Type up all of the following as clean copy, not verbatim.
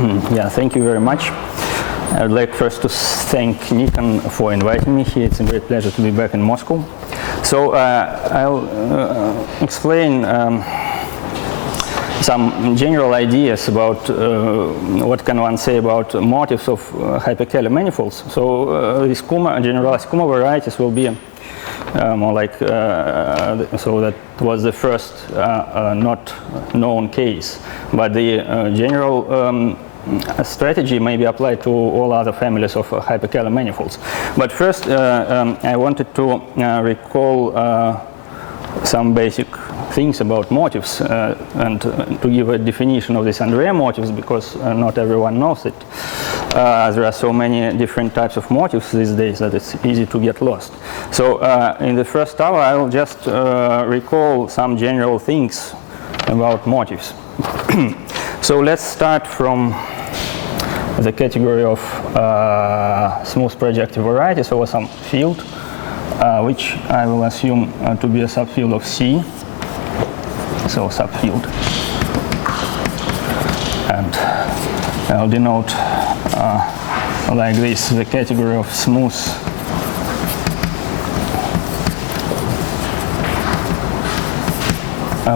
Yeah, thank you very much. I would like first to thank Nikon for inviting me here. It's a great pleasure to be back in Moscow. So I'll explain some general ideas about what can one say about motifs of hyperkähler manifolds. So these generalized Kummer varieties will be more like, so that was the first not known case. But the general strategy may be applied to all other families of hyperkähler manifolds. But first, I wanted to recall some basic things about motifs and to give a definition of these Andrey motifs, because not everyone knows it. There are so many different types of motifs these days that it's easy to get lost. So in the first hour, I will just recall some general things about motifs. So let's start from the category of smooth projective varieties over some field, which I will assume to be a subfield of C. So subfield. And I'll denote like this the category of smooth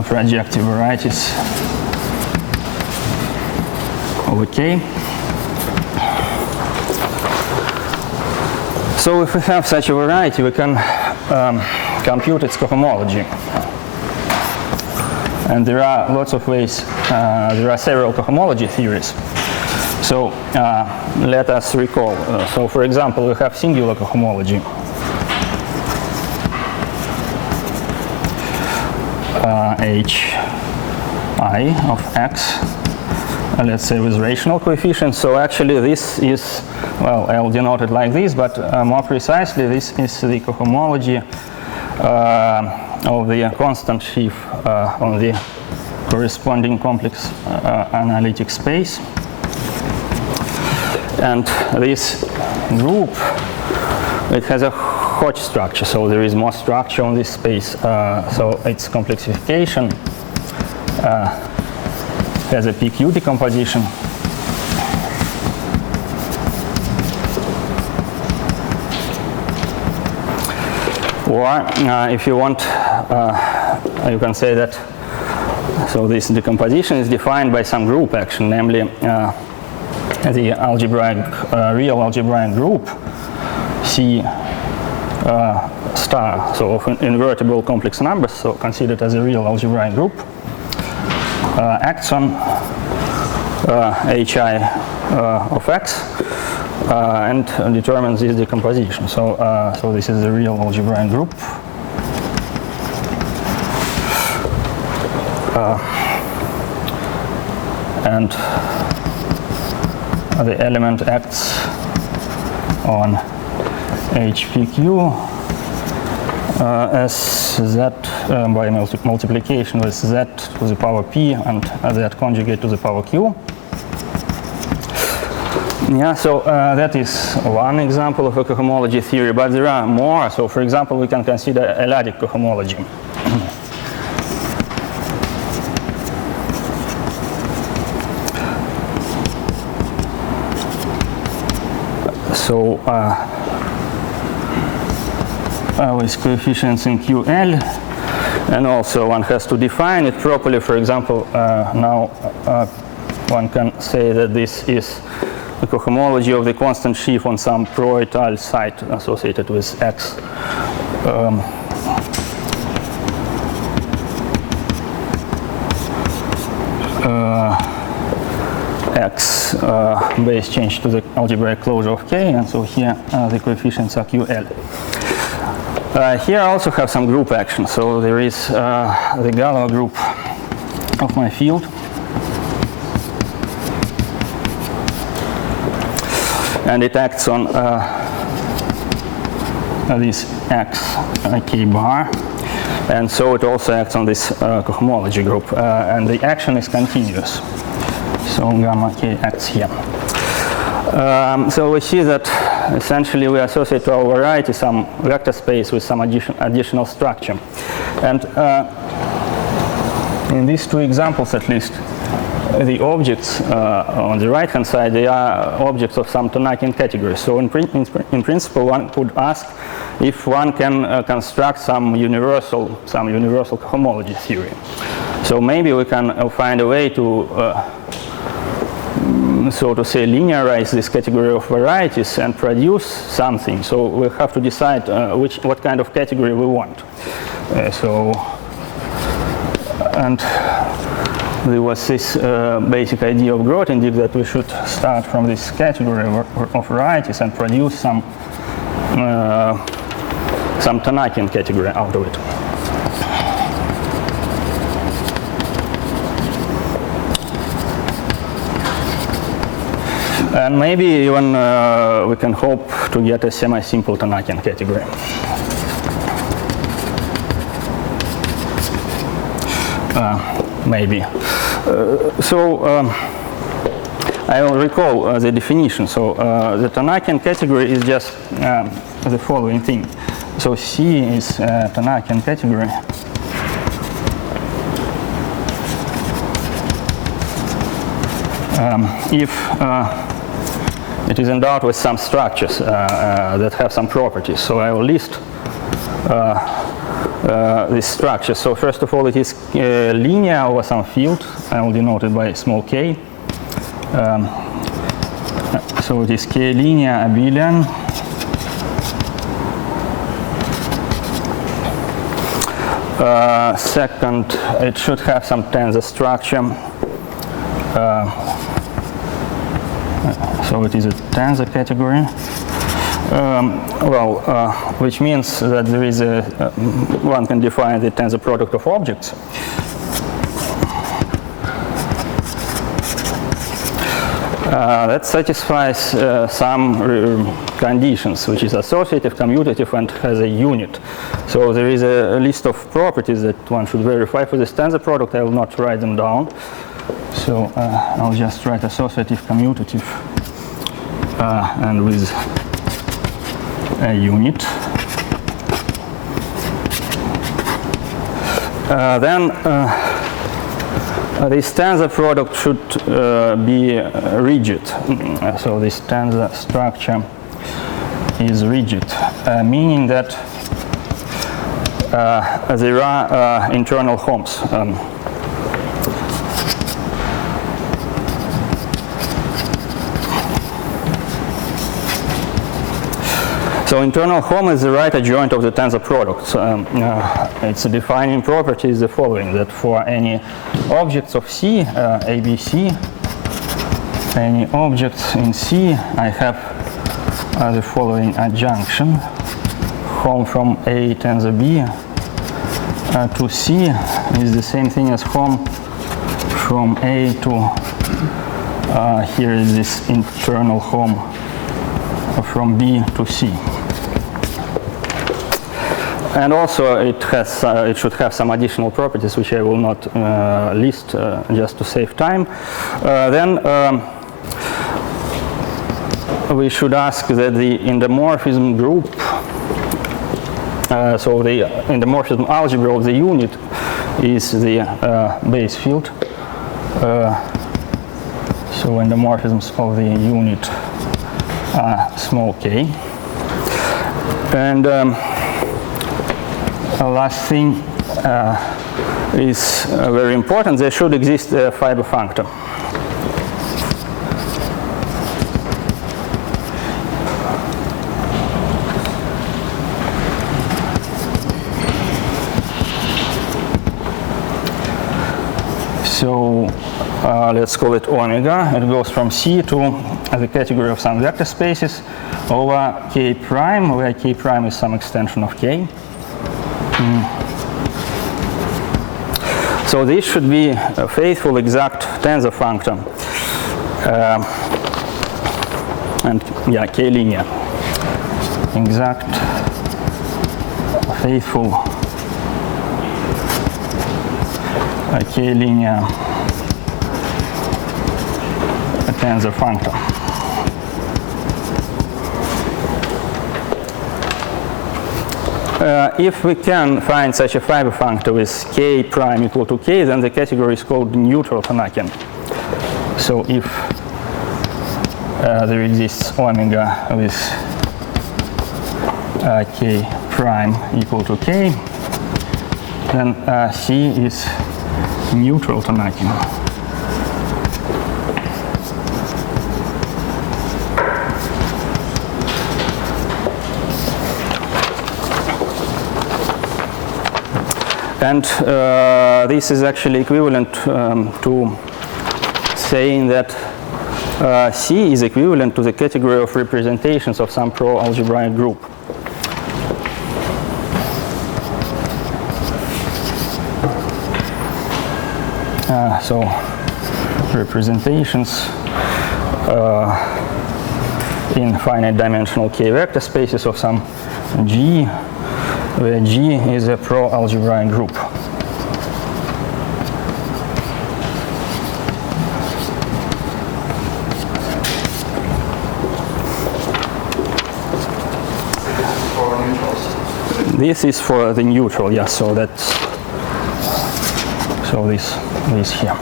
projective varieties over K. So if we have such a variety, we can compute its cohomology. And there are lots of ways, there are several cohomology theories. So let us recall. So for example, we have singular cohomology. Hi of x, let's say with rational coefficients. So actually this is, well, I'll denote it like this, but more precisely, this is the cohomology of the constant sheaf on the corresponding complex analytic space. And this group, it has a Hodge structure, so there is more structure on this space. So its complexification has a PQ decomposition. Or if you want, you can say that, so this decomposition is defined by some group action, namely the algebraic, real algebraic group C star, so of invertible complex numbers, so considered as a real algebraic group, acts on Hi of x and determines this decomposition. So, so this is the real algebraic group. And the element acts on HPQ as z by multiplication with z to the power p and z conjugate to the power q. Yeah, so that is one example of a cohomology theory, but there are more. So for example, we can consider L-adic cohomology. So with coefficients in QL, and also one has to define it properly. For example, now one can say that this is the cohomology of the constant sheaf on some pro-Ital site associated with X. X base change to the algebraic closure of K, and so here the coefficients are QL. Here I also have some group action. So there is the Galois group of my field. And it acts on this X K bar. And so it also acts on this cohomology group. And the action is continuous. So gamma K acts here. So we see that essentially we associate to our variety some vector space with some additional structure. And in these two examples at least, the objects on the right-hand side, they are objects of some Tanakian category. So in principle, one could ask if one can construct some universal homology theory. So maybe we can find a way to, so to say, linearize this category of varieties and produce something. So we have to decide what kind of category we want. And there was this basic idea of Grothendieck that we should start from this category of varieties and produce some Tanakian category out of it. And maybe even we can hope to get a semi-simple Tanakian category. Maybe. I will recall the definition. So the Tanakian category is just the following thing. So C is a Tanakian category. If it is endowed with some structures that have some properties. So I will list this structure. So first of all, it is linear over some field. I will denote it by small k. So it is k linear abelian. Second, it should have some tensor structure. So it is a tensor category. Which means that there is one can define the tensor product of objects. That satisfies some conditions, which is associative, commutative, and has a unit. So there is a list of properties that one should verify for this tensor product. I will not write them down. So I'll just write associative, commutative, and with a unit. Then this tensor product should be rigid. So this tensor structure is rigid, meaning that there are internal homes. So internal home is the right adjoint of the tensor product. Its defining property is the following, that for any objects of C, ABC, any objects in C, I have the following adjunction. Home from A tensor B to C is the same thing as home from A to, here is this internal home from B to C. And also it should have some additional properties which I will not list just to save time. Then we should ask that the endomorphism group, so the endomorphism algebra of the unit is the base field. So endomorphisms of the unit are small k. And last thing is very important. There should exist a fiber functor. So let's call it omega. It goes from C to the category of some vector spaces over k prime, where k prime is some extension of k. So this should be a faithful exact tensor functor, and yeah, k linear, exact faithful k linear tensor functor. If we can find such a fiber functor with k prime equal to k, then the category is called neutral Tanakian. So if there exists omega with k prime equal to k, then C is neutral Tanakian. And this is actually equivalent to saying that C is equivalent to the category of representations of some pro-algebraic group. So representations in finite dimensional k vector spaces of some G, where G is a pro-algebraic group. This is for the neutral, yes. So that's this here.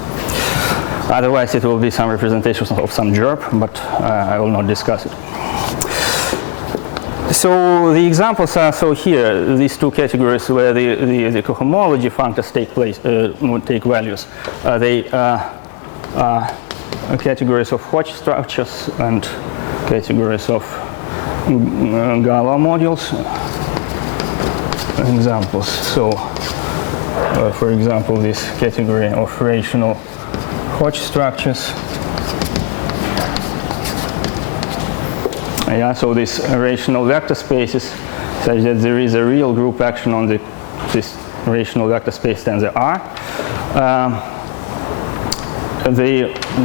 Otherwise, it will be some representations of some GERP, but I will not discuss it. So the examples are here. These two categories where the cohomology functors take values. They are categories of Hodge structures and categories of Galois modules. Examples. So, for example, this category of rational Hodge structures. Yeah, so these rational vector spaces such that there is a real group action on this rational vector space tensor R.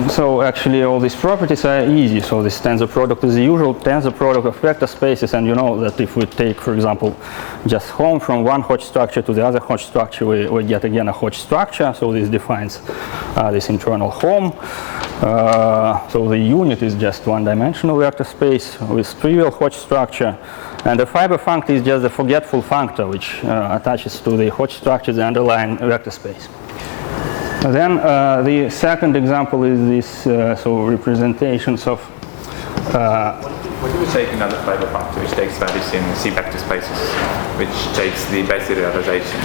So actually all these properties are easy. So this tensor product is the usual tensor product of vector spaces, and you know that if we take, for example, just home from one Hodge structure to the other Hodge structure, we get again a Hodge structure. So this defines this internal home. So the unit is just one-dimensional vector space with trivial Hodge structure, and the fiber functor is just the forgetful functor which attaches to the Hodge structure the underlying vector space. Then the second example is this so representations of. What do we take another fiber functor which takes values in C vector spaces, which takes the base realization?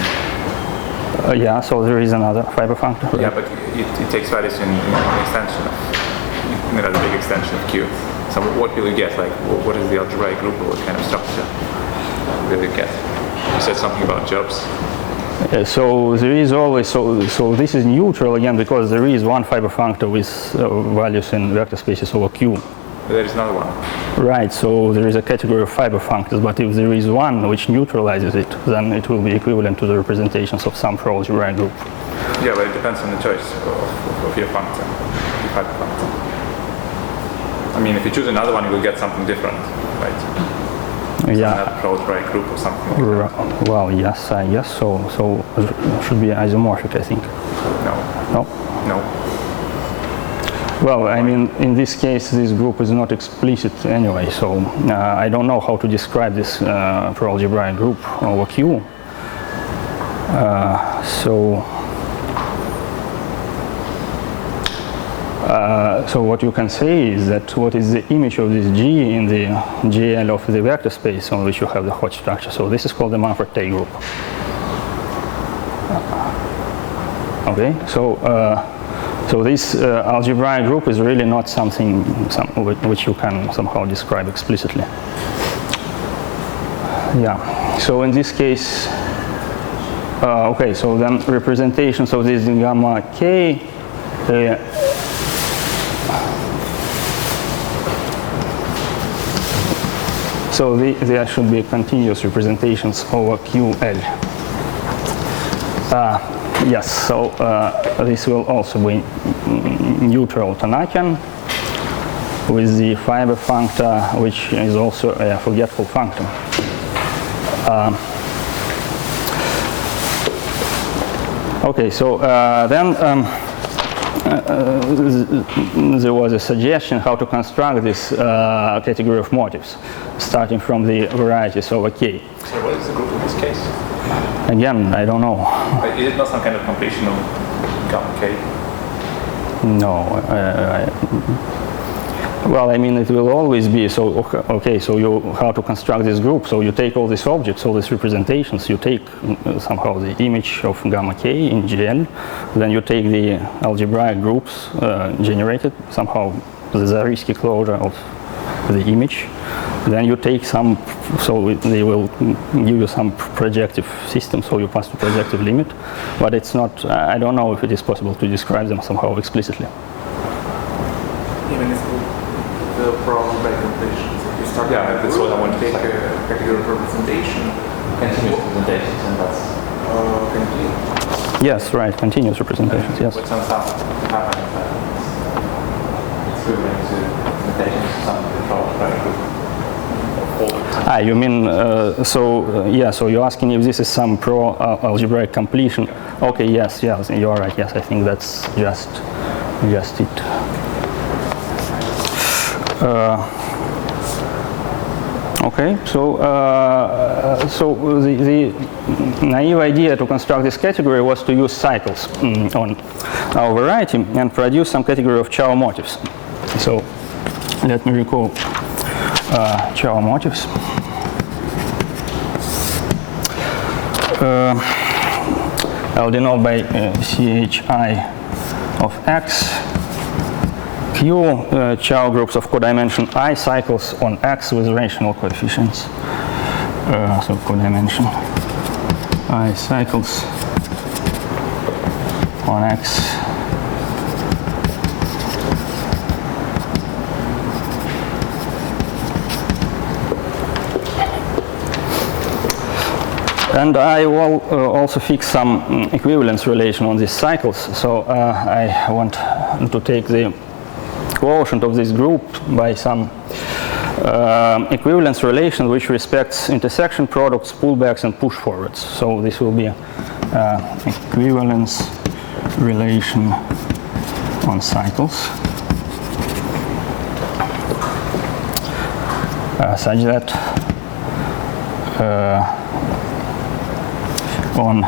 Yeah, so there is another fiber functor. Yeah, but it takes values in an extension of, the big extension of Q. So what will you get? Like, what is the algebraic group, or what kind of structure will you get? You said something about jobs. So there is always, so this is neutral again because there is one fiber functor with values in vector spaces over Q. But there is another one. Right, so there is a category of fiber functors, but if there is one which neutralizes it, then it will be equivalent to the representations of some pro-algebraic group. Yeah, but it depends on the choice of your functor, your fiber functor. I mean, if you choose another one, you will get something different, right? Yeah. Another pro-algebraic group or something like that. Well, yes, yes. So it should be isomorphic, I think. No. No? No. Well, I mean, in this case, this group is not explicit anyway, so I don't know how to describe this pro-algebraic group over Q. So what you can say is that what is the image of this G in the GL of the vector space on which you have the Hodge structure. So this is called the Manfred-Tate group. Okay, so this algebraic group is really not something which you can somehow describe explicitly. Yeah, so in this case, okay, so then representations of this in gamma k, so there should be continuous representations over QL. Yes, so this will also be neutral Tanakian with the fiber functor, which is also a forgetful functor. Okay, so then there was a suggestion how to construct this category of motifs, starting from the varieties over K. So what is the group in this case? Again, I don't know. Is it not some kind of completion of gamma K? No. Well, I mean, it will always be so. Okay, so you how to construct this group? So you take all these objects, all these representations. You take somehow the image of gamma k in GL. Then you take the algebraic groups generated somehow the Zariski closure of the image. Then you take some, so they will give you some projective system, so you pass to projective limit. But it's not, I don't know if it is possible to describe them somehow explicitly. Even if the problem by completions, if you start that's what I want to take a particular representation. Continuous representations, and that's continue. Yes, right, continuous representations, yes. What ends up happening it's equivalent to representations of some controlled by a group. You mean, yeah, so you're asking if this is some pro-algebraic completion. Okay, yes, you're right, yes, I think that's just it. Okay, so the naive idea to construct this category was to use cycles on our variety and produce some category of Chow motifs. So let me recall Chow motifs. I'll denote by chi of x. Q Chow groups of codimension I cycles on X with rational coefficients. So codimension I cycles on X. And I will also fix some equivalence relation on these cycles. So I want to take the quotient of this group by some equivalence relation which respects intersection products, pullbacks, and push forwards. So this will be equivalence relation on cycles such that on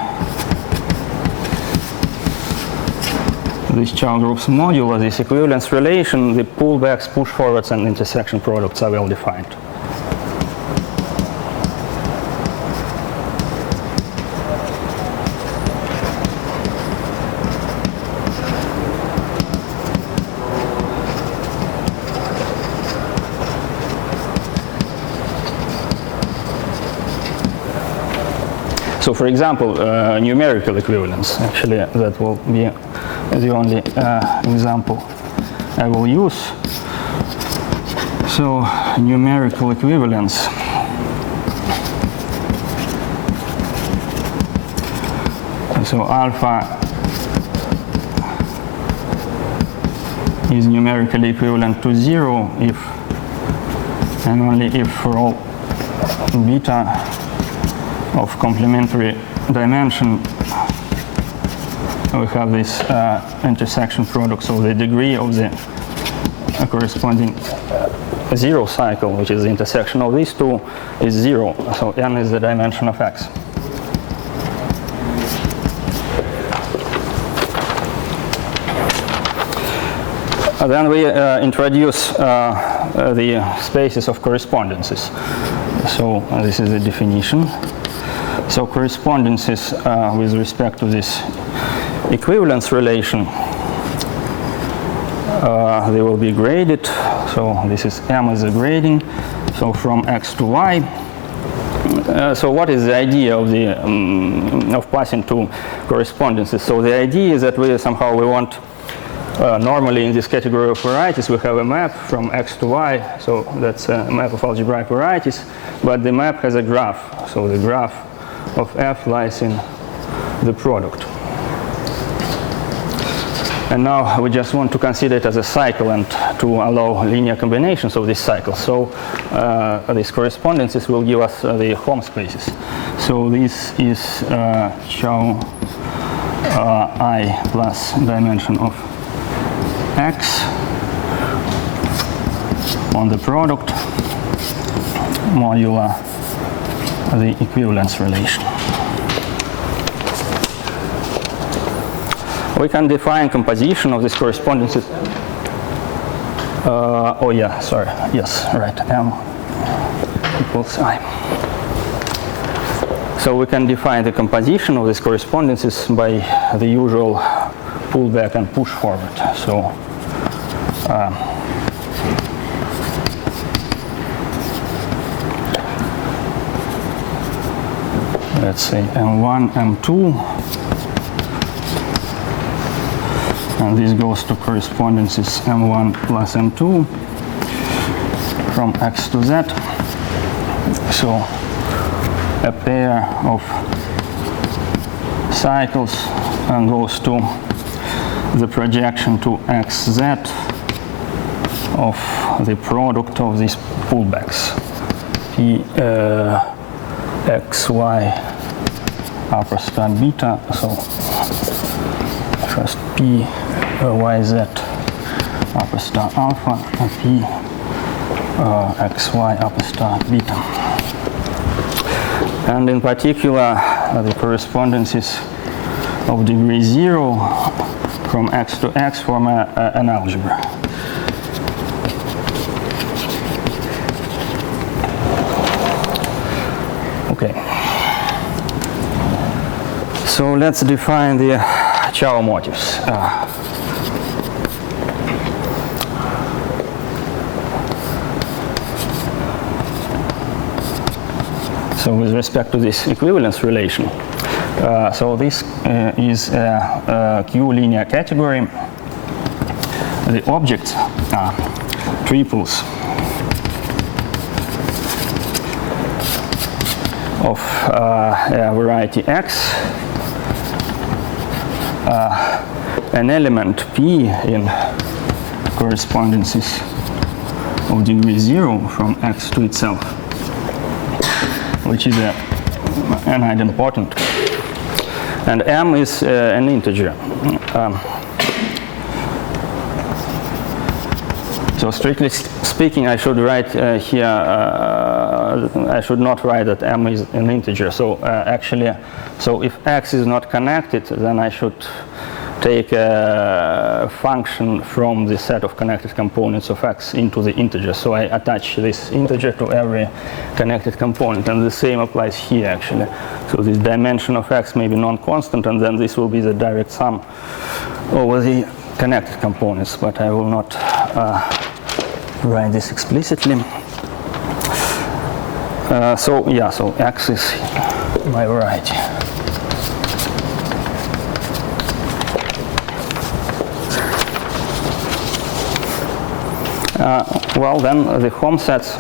these Chow groups modulo this equivalence relation, the pullbacks, push forwards, and intersection products are well defined. So, for example, numerical equivalence, actually that will be the only example I will use. So, numerical equivalence. So, alpha is numerically equivalent to 0 if and only if for all beta of complementary dimension we have this intersection product, so the degree of the corresponding zero cycle, which is the intersection of these two, is 0. So n is the dimension of X. Then we introduce the spaces of correspondences. So this is the definition. So correspondences with respect to this equivalence relation, they will be graded. So this is M is the grading. So from X to Y. So what is the idea of the of passing to correspondences? So the idea is that we want normally in this category of varieties we have a map from X to Y. So that's a map of algebraic varieties. But the map has a graph. So the graph of F lies in the product. And now we just want to consider it as a cycle and to allow linear combinations of this cycle. So these correspondences will give us the Hom spaces. So this is Chow I plus dimension of X on the product modulo the equivalence relation. we can define composition of these correspondences. Oh yeah, sorry. Yes, right. M equals I. So we can define the composition of these correspondences by the usual pull back and push forward. So let's say M1, M2, and this goes to correspondences M1 plus M2 from X to Z. So a pair of cycles and goes to the projection to XZ of the product of these pullbacks. P XY upper star beta, so first P YZ upper star alpha and P XY upper star beta. And in particular, the correspondences of degree 0 from X to X form an algebra. Okay. So let's define the Chow motifs. So with respect to this equivalence relation, so this is a Q linear category. The objects are triples of a variety X, an element P in correspondences of degree 0 from X to itself, which is an idempotent, and M is an integer. So strictly speaking, I should write here, I should not write that M is an integer. So actually, so if X is not connected, then I should take a function from the set of connected components of X into the integer. So I attach this integer to every connected component, and the same applies here actually. So this dimension of X may be non-constant, and then this will be the direct sum over the connected components, but I will not write this explicitly. So yeah, so X is my variety. Well, then the Hom sets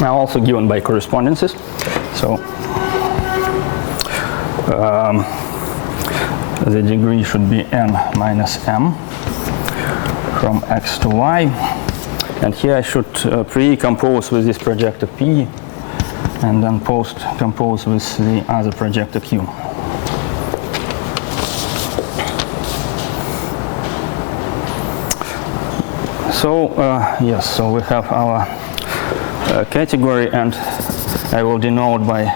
are also given by correspondences. So the degree should be n minus m from X to Y, and here I should pre-compose with this projector P, and then post-compose with the other projector Q. So yes, so we have our category, and I will denote by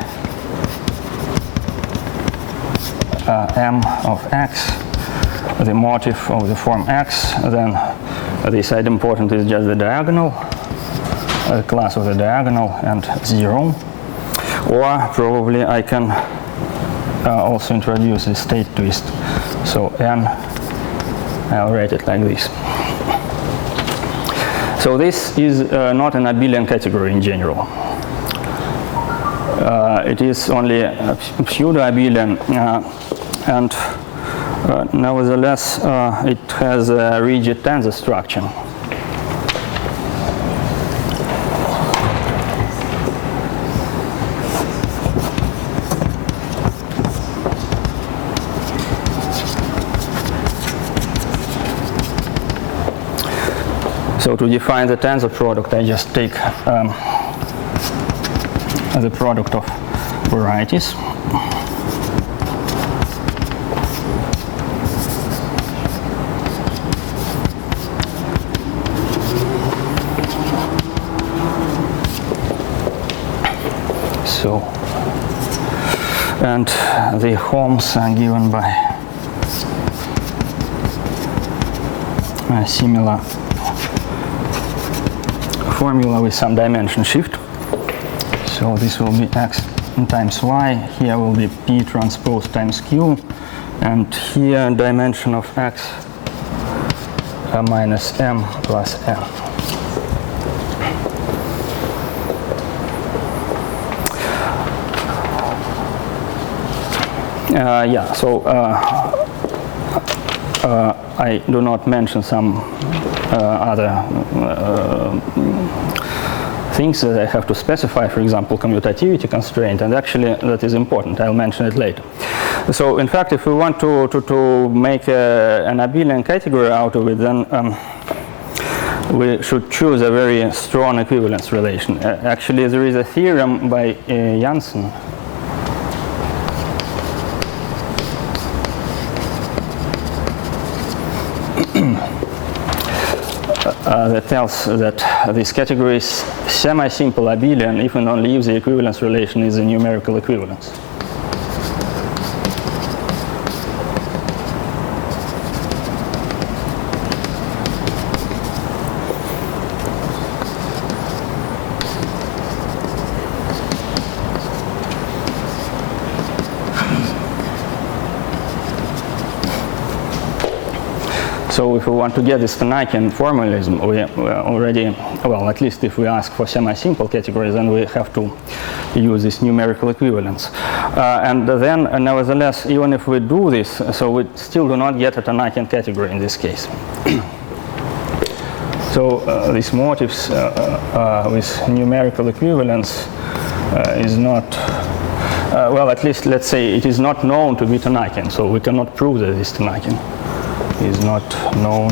M of X the motif of the form X. Then this idempotent is just the diagonal, the class of the diagonal, and 0. Or probably I can also introduce the state twist. So N, I'll write it like this. So this is not an abelian category in general. It is only a pseudo-abelian, and nevertheless it has a rigid tensor structure. So to define the tensor product, I just take the product of varieties. And the Homs are given by a similar formula with some dimension shift. So this will be x times y, here will be p transpose times q, and here dimension of x minus m plus n. Yeah, so I do not mention some other things that I have to specify, for example, commutativity constraint, and actually that is important. I'll mention it later. So in fact, if we want to make an abelian category out of it, then we should choose a very strong equivalence relation. Actually, there is a theorem by Janssen that tells that this category is semi-simple abelian if and only if the equivalence relation is a numerical equivalence. So if we want to get this Tanakian formalism, we already, well, at least if we ask for semi-simple categories, then we have to use this numerical equivalence. And then, nevertheless, even if we do this, so we still do not get a Tanakian category in this case. So these motifs with numerical equivalence is not, well, at least let's say it is not known to be Tanakian, so we cannot prove that it is Tanakian. Is not known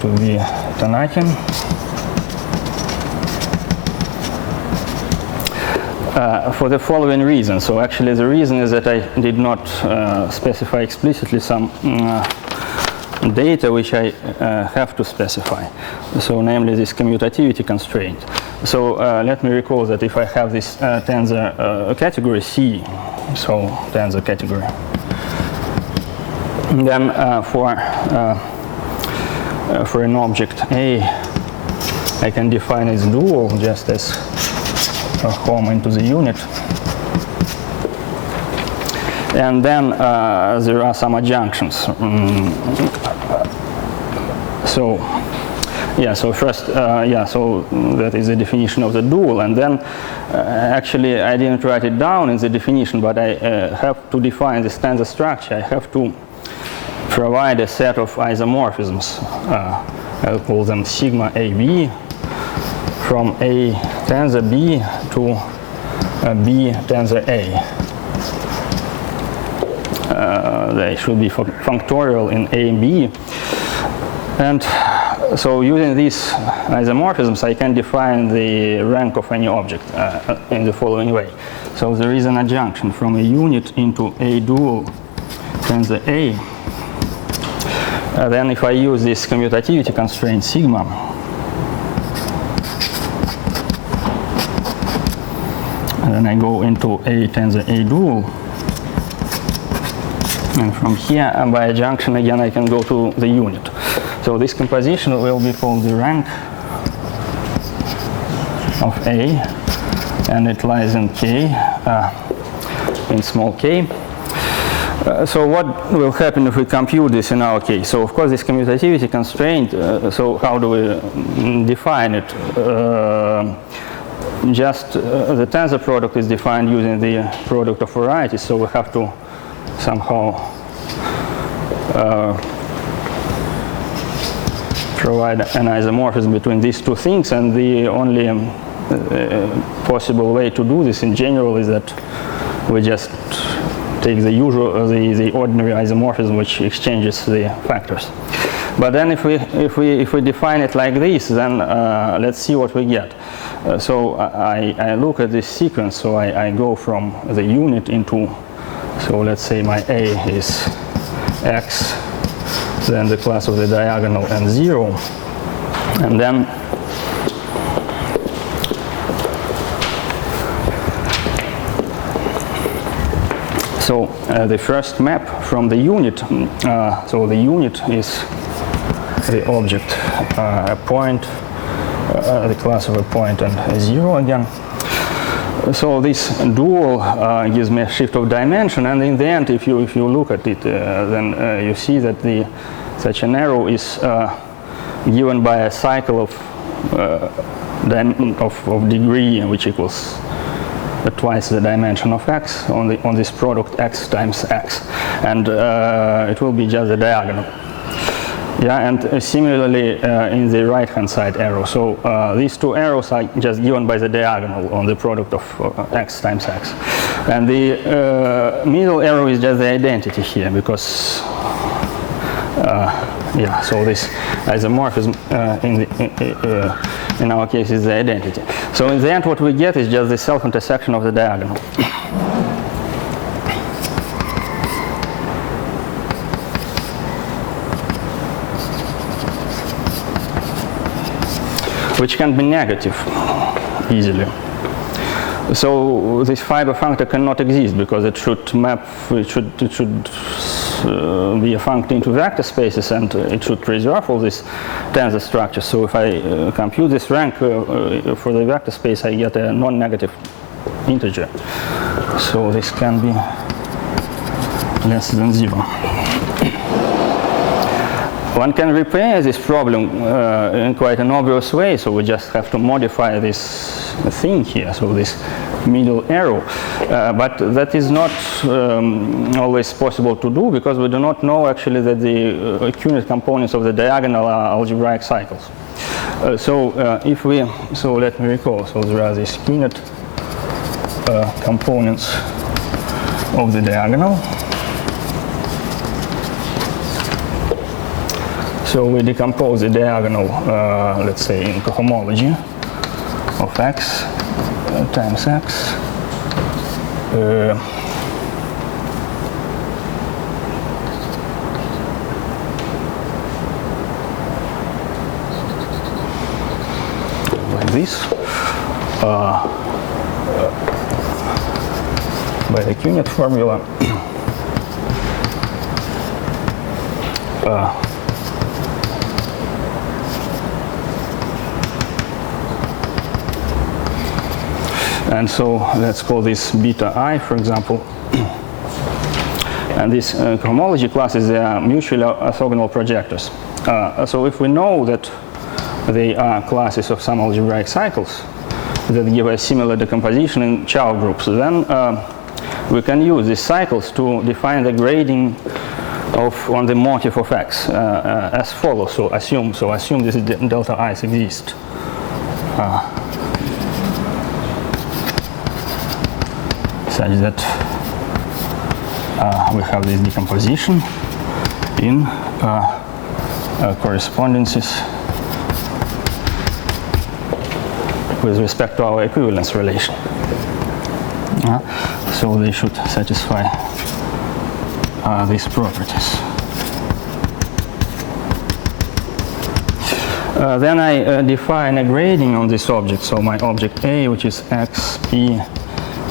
to be Tanakian. For the following reason. So actually the reason is that I did not specify explicitly some data which I have to specify. So namely this commutativity constraint. So let me recall that if I have this tensor category C, so tensor category, then for an object A, I can define its dual just as a Hom into the unit. And then there are some adjunctions. So, yeah, so first, yeah, so that is the definition of the dual. And then actually I didn't write it down in the definition, but I have to define the tensor structure. I have to provide a set of isomorphisms. I'll call them sigma AB from A tensor B to B tensor A. They should be functorial in A and B. And so using these isomorphisms, I can define the rank of any object in the following way. So there is an adjunction from a unit into A dual tensor A. Then if I use this commutativity constraint sigma, and then I go into A tensor A dual, and from here, by adjunction again, I can go to the unit. So this composition will be called the rank of A, and it lies in K, in small k. So what will happen if we compute this in our case? So of course this commutativity constraint, so how do we define it? Just the tensor product is defined using the product of varieties, so we have to somehow provide an isomorphism between these two things, and the only possible way to do this in general is that we just take the usual, the ordinary isomorphism which exchanges the factors. But then if we define it like this, then let's see what we get. So I look at this sequence. So I go from the unit into, so let's say my A is X, then the class of the diagonal and 0, and then So the first map from the unit, so the unit is the object, a point, the class of a point and a zero again. So this dual gives me a shift of dimension, and in the end, if you look at it, then you see that such an arrow is given by a cycle of degree, which equals twice the dimension of x on this product x times x, and it will be just a diagonal. Yeah, and similarly in the right-hand side arrow. So these two arrows are just given by the diagonal on the product of x times x. And the middle arrow is just the identity here, because, yeah, so this isomorphism in our case is the identity. So in the end what we get is just the self-intersection of the diagonal. Which can be negative easily. So this fiber functor cannot exist because it should map, it should be a functor into vector spaces, and it should preserve all these tensor structures. So if I compute this rank for the vector space, I get a non-negative integer. So this can be less than 0. One can repair this problem in quite an obvious way, so we just have to modify this thing here, so this middle arrow. But that is not always possible to do, because we do not know actually that the Q-unit components of the diagonal are algebraic cycles. So let me recall, so there are these Q-unit components of the diagonal. So we decompose the diagonal, let's say, into homology of x times x. Like this, by the Q-unit formula. And so let's call this beta I, for example. And these homology classes, they are mutually orthogonal projectors. So if we know that they are classes of some algebraic cycles that give a similar decomposition in Chow groups, then we can use these cycles to define the grading on the motif of x as follows. So assume this delta i's exist. Such that we have this decomposition in correspondences with respect to our equivalence relation. So they should satisfy these properties. Then I define a grading on this object. So my object A, which is x, p,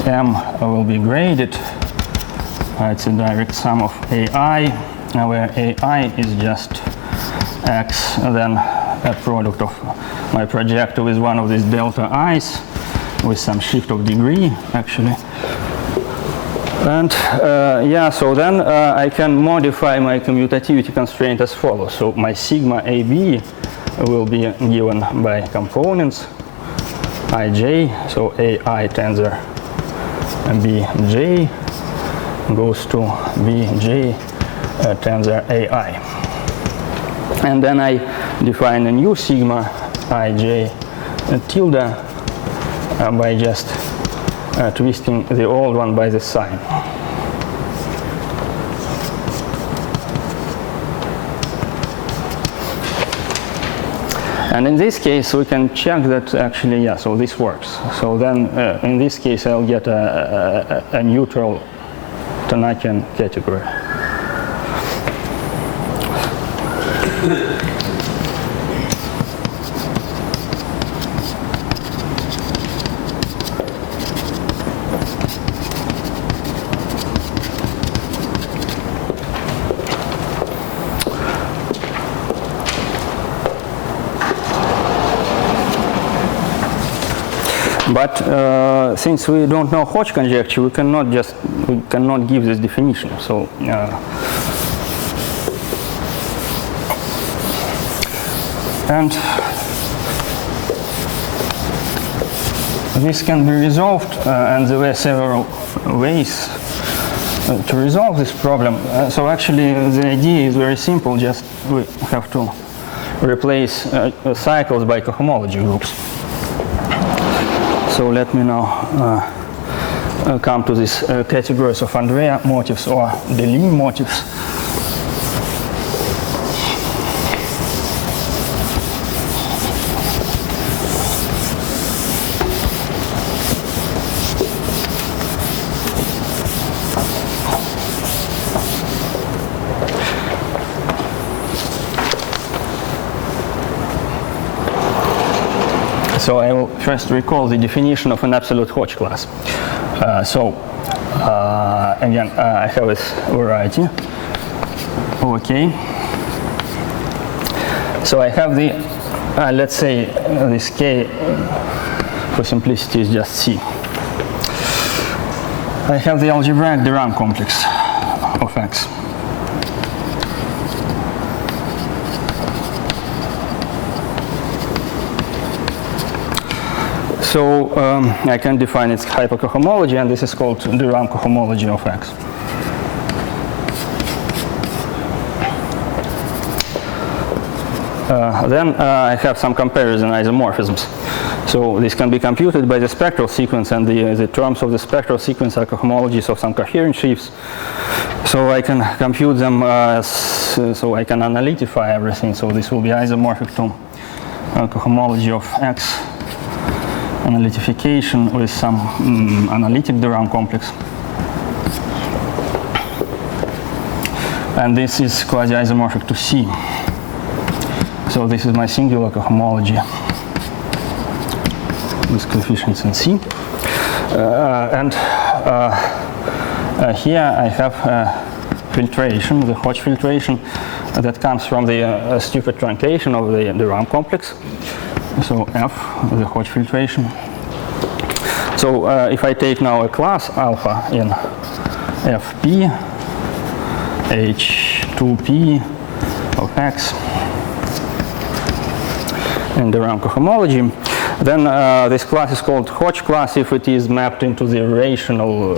m, will be graded. It's a direct sum of ai, where ai is just x, and then a product of my projector with one of these delta i's with some shift of degree, actually. And yeah, so then I can modify my commutativity constraint as follows. So my sigma AB will be given by components ij, so ai tensor bj goes to bj tensor ai. And then I define a new sigma ij tilde by just twisting the old one by the sign. And in this case, we can check that actually, yeah, so this works. So then, in this case, I'll get a neutral Tannakian category. But since we don't know Hodge conjecture, we cannot give this definition. So and this can be resolved, and there were several ways to resolve this problem. So actually, the idea is very simple. Just we have to replace cycles by cohomology groups. So let me now come to these categories of Andrey motifs or Deligne motifs. So I will first recall the definition of an absolute Hodge class. Again, I have this variety. Okay. So I have the, let's say this K for simplicity is just C. I have the algebraic de Rham complex of X. So I can define its hypercohomology, and this is called de Rham cohomology of X. Then I have some comparison isomorphisms. So this can be computed by the spectral sequence, and the terms of the spectral sequence are cohomologies of some coherent sheaves. So I can compute them, so I can analytify everything. So this will be isomorphic to cohomology of X. Analytification with some analytic de Rham complex. And this is quasi-isomorphic to C. So this is my singular cohomology with coefficients in C. Here I have filtration, the Hodge filtration, that comes from the stupid truncation of the de Rham complex. So F, the Hodge filtration. So if I take now a class alpha in Fp, H2p of X in de Rham cohomology, then this class is called Hodge class if it is mapped into the rational,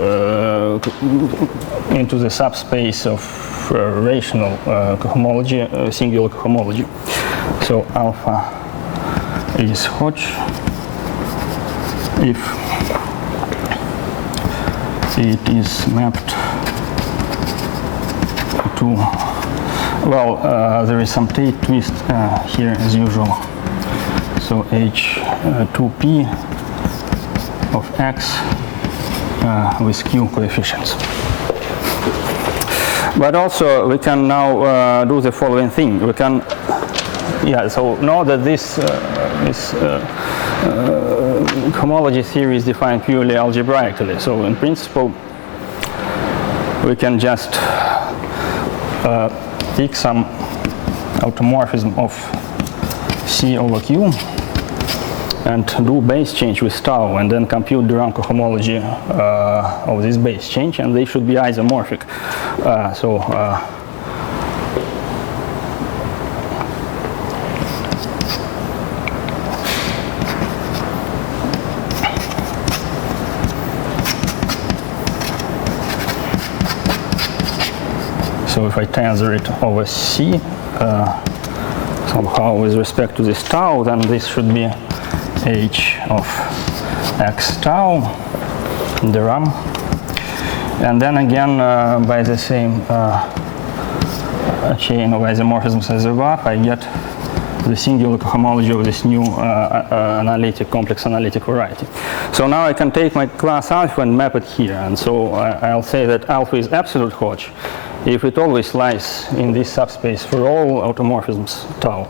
into the subspace of rational cohomology, singular cohomology. So alpha is Hodge if it is mapped to, well, there is some Tate twist here as usual. So H2p of X with Q coefficients. But also we can now do the following thing. We can, so know that this homology theory is defined purely algebraically. So in principle, we can just pick some automorphism of C over Q and do base change with tau, and then compute de Rham cohomology of this base change, and they should be isomorphic. So if I tensor it over C somehow with respect to this tau, then this should be H of X tau de Rham. And then again, by the same chain of isomorphisms as above, I get the singular cohomology of this new complex analytic variety. So now I can take my class alpha and map it here. And so I'll say that alpha is absolute Hodge if it always lies in this subspace for all automorphisms tau.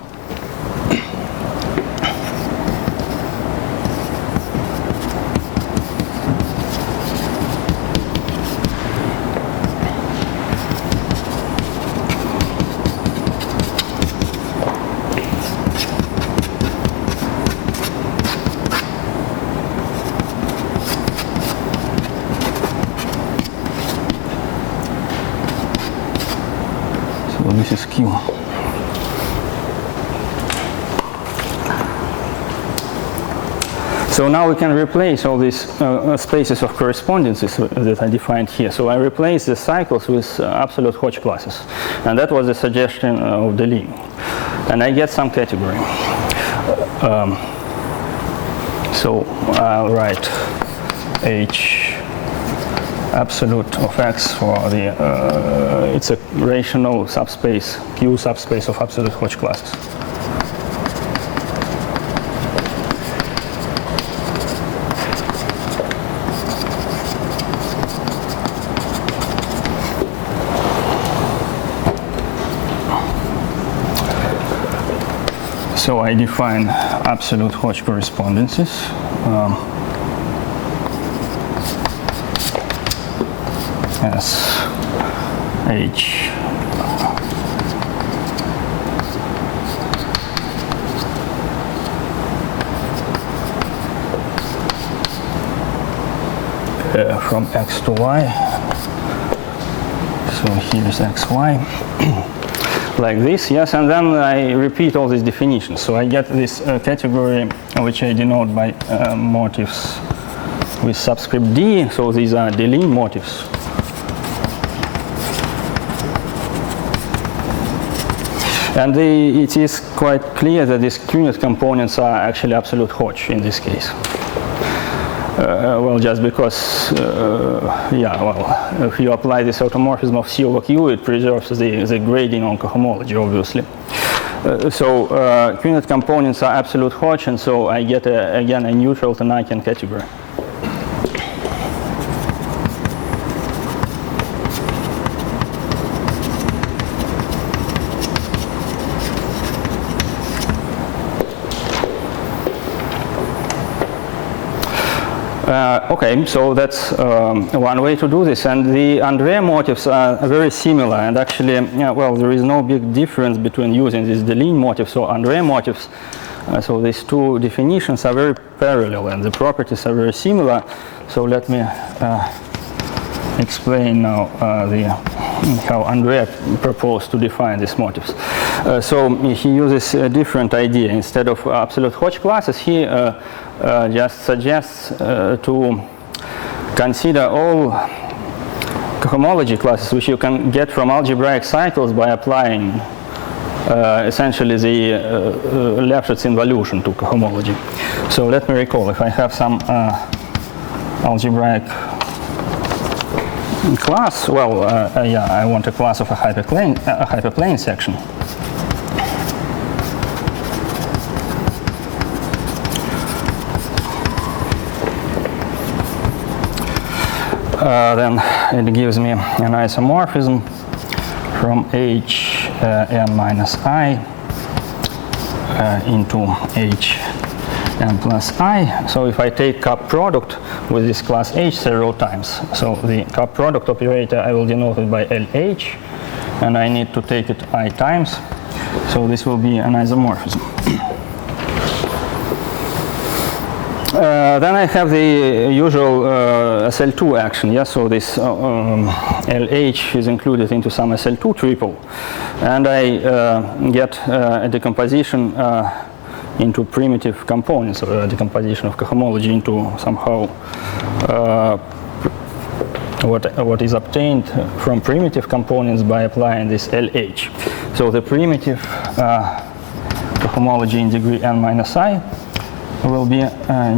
this is Q. So now we can replace all these spaces of correspondences that I defined here. So I replace the cycles with absolute Hodge classes. And that was the suggestion of Deligne. And I get some category. So I'll write H absolute of X for the, it's a rational subspace, Q subspace of absolute Hodge classes. So I define absolute Hodge correspondences. As H from X to Y. So here's X, Y. Like this, yes, and then I repeat all these definitions. So I get this category which I denote by motifs with subscript D. So these are Deligne motifs. And it is quite clear that these Q-net components are actually absolute Hodge in this case. Well, just because, if you apply this automorphism of C over Q, it preserves the grading on cohomology, obviously. So Q-net components are absolute Hodge, and so I get, again, a neutral Tanakian category. Okay, so that's one way to do this, and the Andrey motifs are very similar, and actually, well, there is no big difference between using these Deligne motifs or Andrey motifs. So these two definitions are very parallel, and the properties are very similar. So let me explain now how Andrey proposed to define these motifs. So he uses a different idea. Instead of absolute Hodge classes, he just suggests to consider all cohomology classes which you can get from algebraic cycles by applying essentially the Lefschetz involution to cohomology. So let me recall, if I have some algebraic class, well, I want a class of a hyperplane section. Then it gives me an isomorphism from H n minus I into H n plus I. So if I take cup product with this class H several times, so the cup product operator I will denote it by LH, and I need to take it I times. So this will be an isomorphism. Then I have the usual SL2 action, yes, so this LH is included into some SL2 triple, and I get a decomposition into primitive components, or a decomposition of cohomology into somehow what is obtained from primitive components by applying this LH. So the primitive cohomology in degree n minus I will be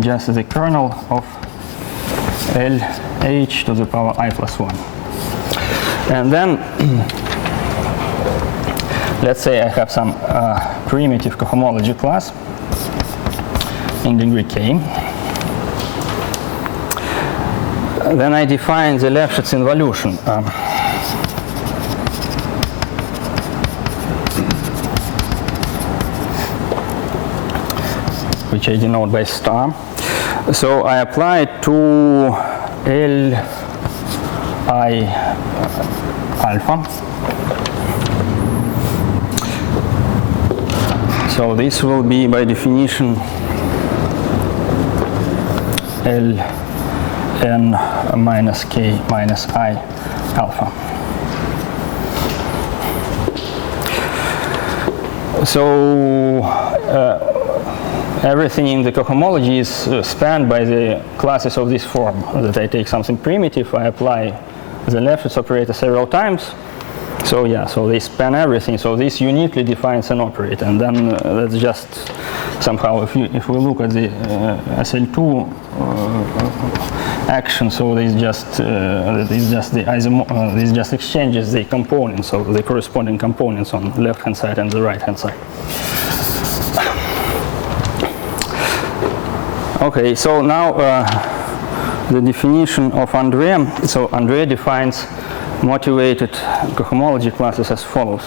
just the kernel of LH to the power I plus 1. And then let's say I have some primitive cohomology class in degree k. Then I define the Lefschetz involution. Which I denote by star. So I apply to Li alpha. So this will be by definition Ln minus k minus I alpha. So everything in the cohomology is spanned by the classes of this form. That I take something primitive, I apply the Lefschetz operator several times. So yeah, so they span everything. So this uniquely defines an operator, and then that's just somehow, if we look at the SL2 action, so this just this just exchanges the components, so the corresponding components on the left hand side and the right hand side. Okay, so now the definition of Andrey. So Andrey defines motivated cohomology classes as follows.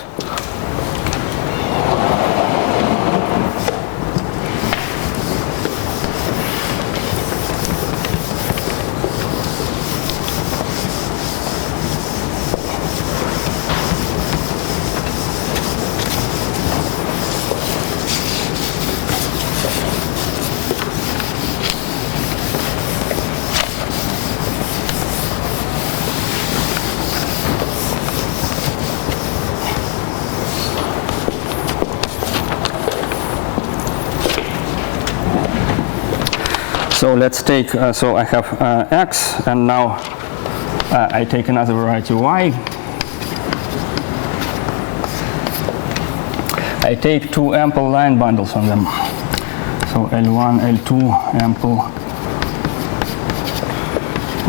So let's take, so I have x, and now I take another variety y. I take two ample line bundles on them. So L1, L2 ample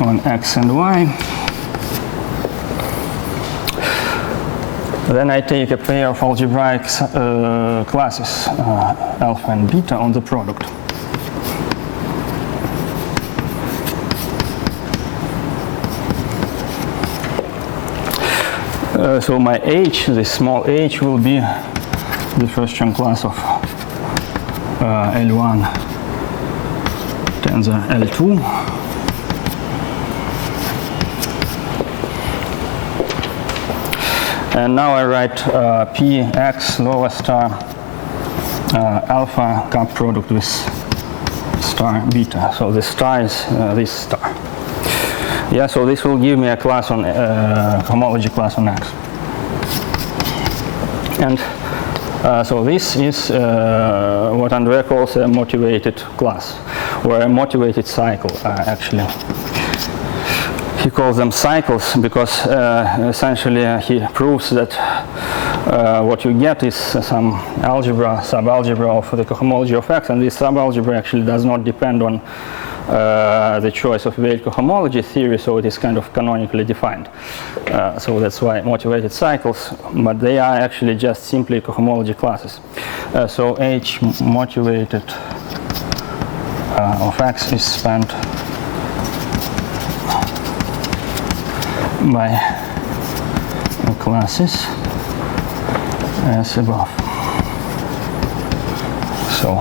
on x and y. Then I take a pair of algebraic classes, alpha and beta, on the product. So my h, this small h, will be the first-term class of L1 tensor L2. And now I write Px lower star alpha cup product with star beta. So the star is this star. Yeah, so this will give me a class on homology class on X. And so this is what Andrey calls a motivated class, or a motivated cycle, actually. He calls them cycles because essentially he proves that what you get is some algebra, subalgebra of the cohomology of X, and this subalgebra actually does not depend on the choice of Weil cohomology theory, so it is kind of canonically defined. So that's why motivated cycles, but they are actually just simply cohomology classes. So H motivated of X is spanned by classes as above. So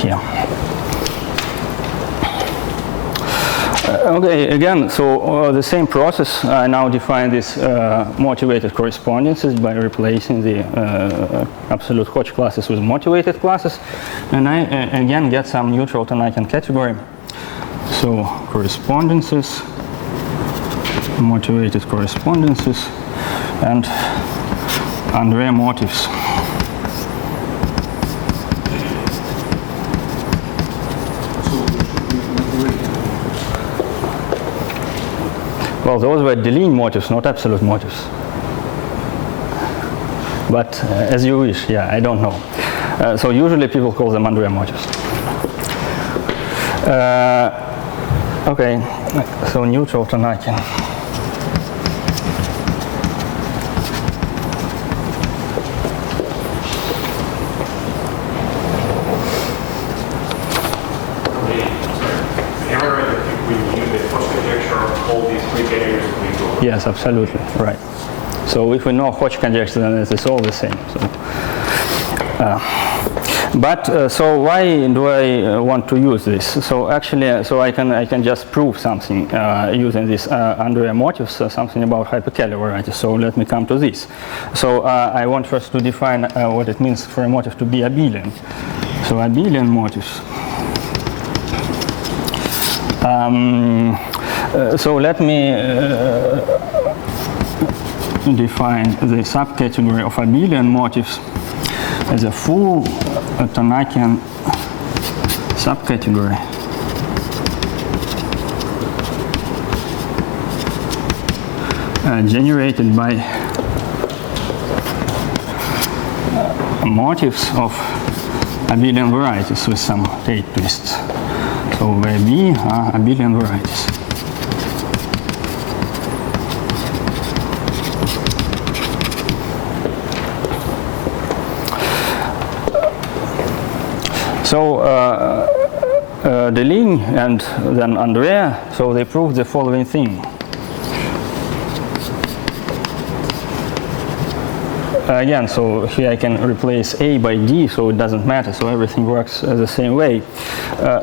here. Okay, again, so the same process. I now define these motivated correspondences by replacing the absolute Hodge classes with motivated classes, and I again get some neutral Tannakian category. So correspondences, motivated correspondences, and Andrey motifs. Well, those were Deligne motifs, not absolute motifs. But as you wish, yeah, I don't know. So usually people call them Andrey motifs. Okay, so neutral Tannakian. Yes, absolutely, right. So if we know Hodge conjecture, then it is all the same. So, so why do I want to use this? So actually, so I can just prove something using this Andrey motifs, something about hyperkähler varieties. So let me come to this. So I want first to define what it means for a motif to be abelian. So abelian motifs. So let me define the subcategory of abelian motifs. as a full Tanakian subcategory generated by motifs of abelian varieties with some Tate twists. So where B are abelian varieties. So Deligne and then Andrey, so they proved the following thing. Again, so here I can replace A by D, so it doesn't matter, so everything works the same way.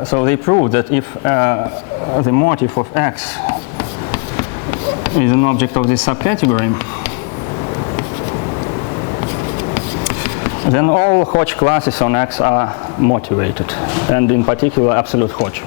So they proved that if the motif of X is an object of this subcategory, then all Hodge classes on X are motivated, and in particular absolute Hodge.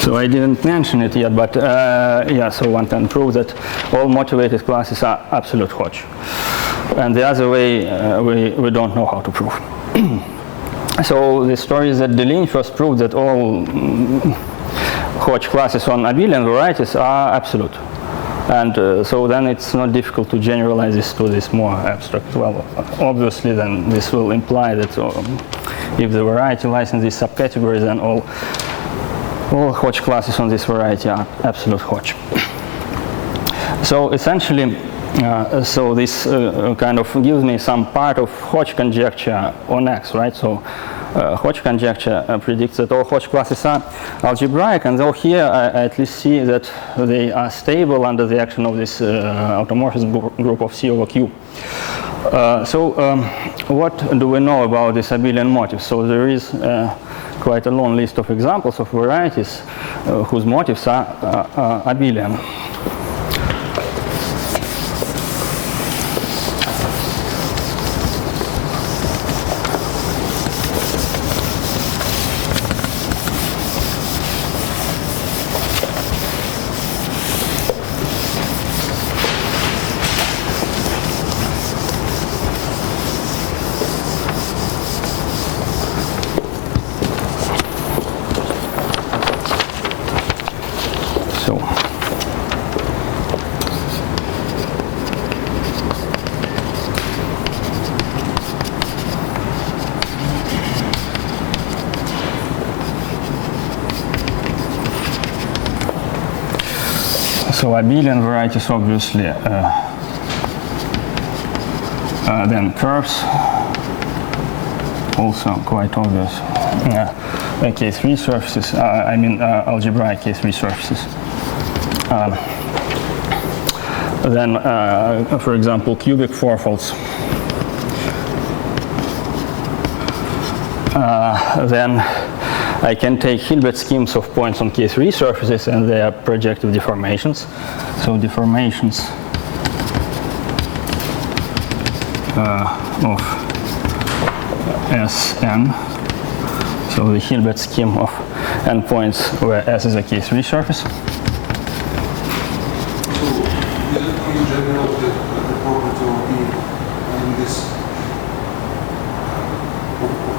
So I didn't mention it yet, but yeah, so one can prove that all motivated classes are absolute Hodge. And the other way, we don't know how to prove. So the story is that Deligne first proved that all Hodge classes on abelian varieties are absolute. And so then it's not difficult to generalize this to this more abstract. Well, obviously then this will imply that if the variety lies in these subcategories, then all Hodge classes on this variety are absolute Hodge. So essentially, so this kind of gives me some part of Hodge conjecture on X, right? So Hodge conjecture predicts that all Hodge classes are algebraic, and though here I at least see that they are stable under the action of this automorphism group of C over Q. So what do we know about this abelian motif? So there is quite a long list of examples of varieties whose motifs are abelian. So abelian varieties obviously then curves, also quite obvious. K3 surfaces, I mean algebraic K3 surfaces. Then, for example, cubic fourfolds. Then I can take Hilbert schemes of points on K3 surfaces and their projective deformations. So deformations of Sn. So the Hilbert scheme of n points where S is a K3 surface. So, is it in general the property of being in this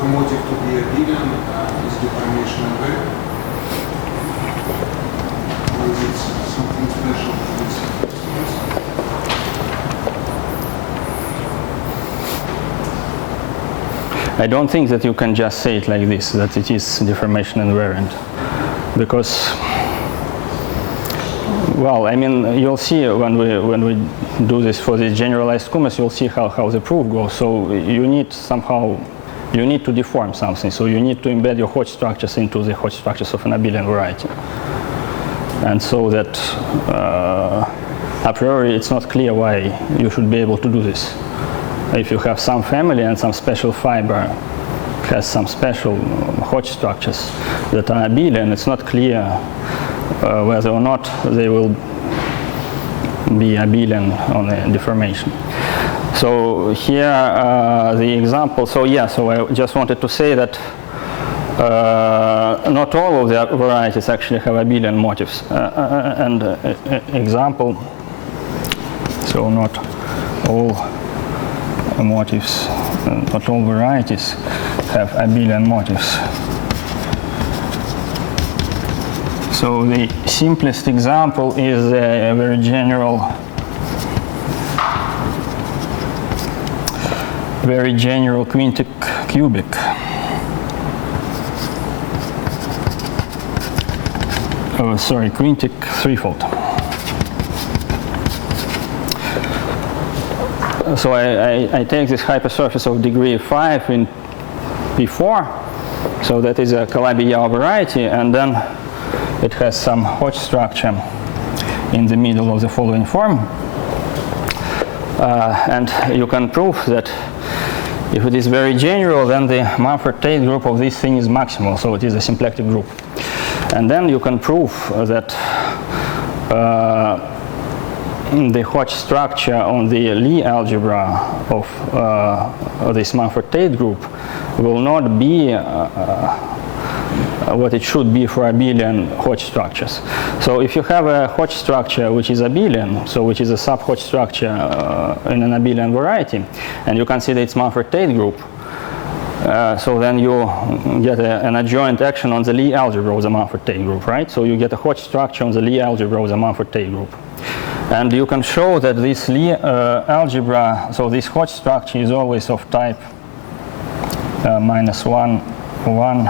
motif to be abelian is deformation and value? Or is it something special to this? I don't think that you can just say it like this, that it is deformation invariant, because, well, I mean, you'll see when we do this for the generalized Kummers, you'll see how the proof goes. So you need somehow, you need to deform something. So you need to embed your Hodge structures into the Hodge structures of an abelian variety, and so that a priori it's not clear why you should be able to do this. If you have some family and some special fiber has some special Hodge structures that are abelian, it's not clear whether or not they will be abelian on a deformation. So here the example, so I just wanted to say that not all of the varieties actually have abelian motifs. Example, so not all motifs, not all varieties have abelian motifs. So the simplest example is a very general quintic cubic. Oh, sorry, quintic threefold. So I take this hypersurface of degree 5 in P4, so that is a Calabi-Yau variety, and then it has some Hodge structure in the middle of the following form. And you can prove that if it is very general, then the Mumford-Tate group of this thing is maximal, so it is a symplectic group. And then you can prove that the Hodge structure on the Lie algebra of this Mumford-Tate group will not be what it should be for abelian Hodge structures. So if you have a Hodge structure which is abelian, so which is a sub-Hodge structure in an abelian variety, and you consider its Mumford-Tate group, so then you get an adjoint action on the Lie algebra of the Mumford-Tate group, right? So you get a Hodge structure on the Lie algebra of the Mumford-Tate group. And you can show that this Lie algebra, so this Hodge structure is always of type minus 1, 1,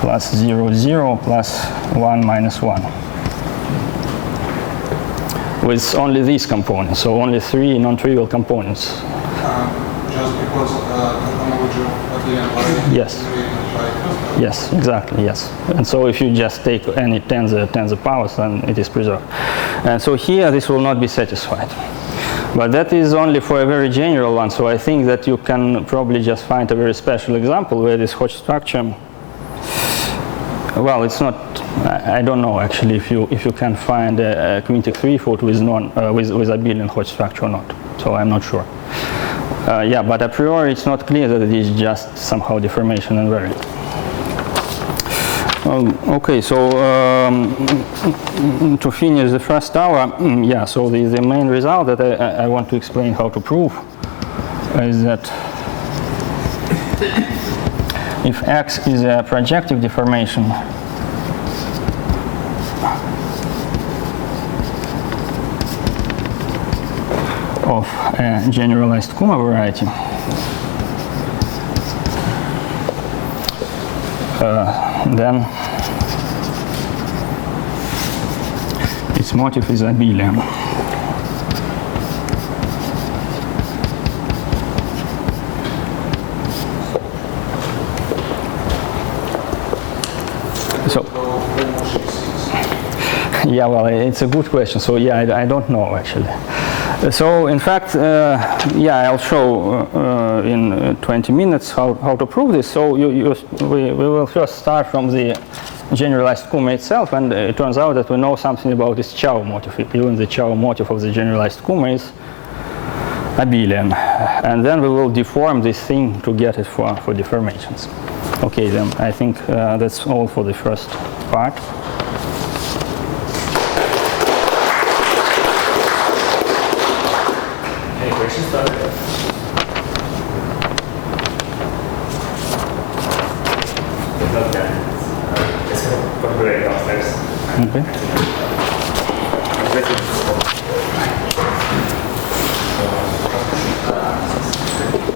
plus 0, 0, plus 1, minus 1. With only these components, so only 3 non-trivial components. Just because the homology of abelian variety Yes. is like Yes, exactly, yes. And so if you just take any tensor powers, then it is preserved. And so here this will not be satisfied. But that is only for a very general one, so I think that you can probably just find a very special example where this Hodge structure, well, it's not, I don't know actually if you can find a quintic threefold with abelian Hodge structure or not, so I'm not sure. Yeah, but a priori it's not clear that it is just somehow deformation invariant. Okay, so to finish the first hour, yeah, so the main result that I want to explain how to prove is that if X is a projective deformation of a generalized Kummer variety, then its motif is abelian. So, yeah, well, it's a good question. So, yeah, I don't know actually. So, in fact, yeah, I'll show in 20 minutes how to prove this. So, we will first start from the generalized Kummer itself, and it turns out that we know something about this Chow motif. Even the Chow motif of the generalized Kummer is abelian. And then we will deform this thing to get it for deformations. Okay, then I think that's all for the first part. Any questions about it? If not, then let's go downstairs. Okay.